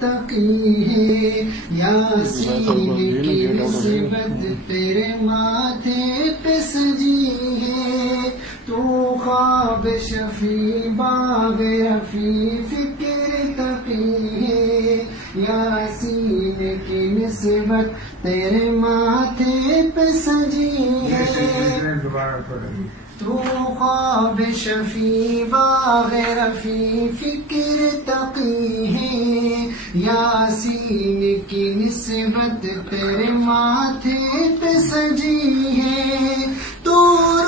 تقی ہے، یاسین کی نسبت تیرے ماتھے پہ سجی ہے، تو خواب شفیع باغ رفیع فکر تقی ہے، یاسین کی نسبت تیرے ماتھے پہ سجی ہے، تو خواب شفیع باغ رفیع فکر تقی ہے، یاسین کی نسبت تیرے ماتھے پہ سجی ہے، تو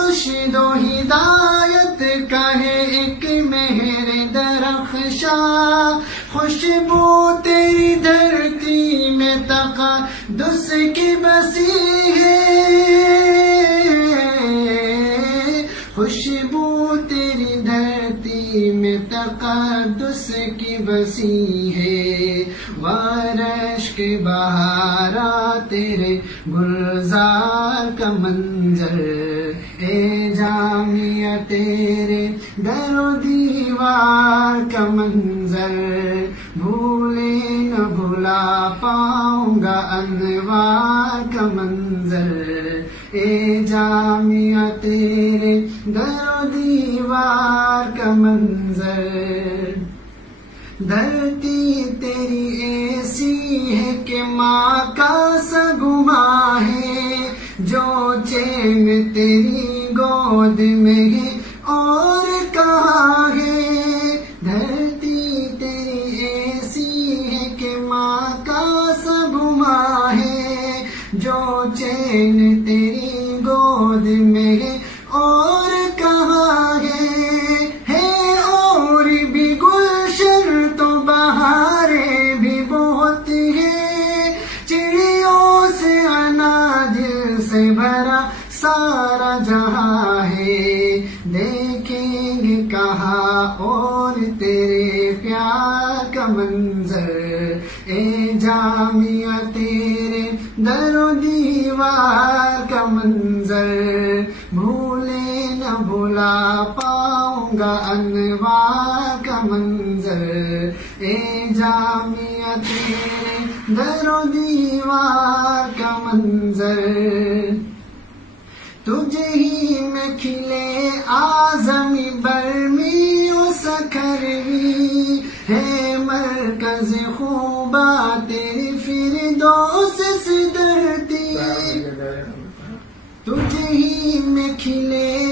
رشد و ہدایت کا ہے ایک مہر درخشاں، خوشبو تیری دھرتی میں تقدس کی بسی ہے، خوشبو تیری دھرتی میں تقدس کی بسی ہے، وارش کے بہارا تیرے گلزار کا منظر، اے جامعہ تیرے در و دیوار کا منظر، بھولے نہ بھلا پاؤں گا انوار کا منظر، اے جامعہ تیرے در و دیوار کا منظر، دھرتی تیری ایسی ہے کہ ماں کا سا گماں ہے، جو چین تیری گود میں ہے اور کہاں ہے، دھرتی تیری ایسی ہے کہ ماں کا سا گماں ہے، جو چین تیری گود میں ہے اور کہاں ہے اور بھی گلشن تو بہاریں بھی بہت ہیں، چڑیوں سے اناجل سے بھرا سارا جہاں ہے، دیکھیں گے کہاں اور تیرے پیار کا منظر، اے جامعہ تیرے در و دیوار کا منظر، بھولے نہ بھلا پاؤں گا انوار کا منظر، اے جامعہ تیرے در و دیوار کا منظر، تجھے ہی میں کھلے اعظمی برمی و سکھروی، ہے مرکز خوبا تیری فردوس سے دھرتی، تجھے ہی میں کھلے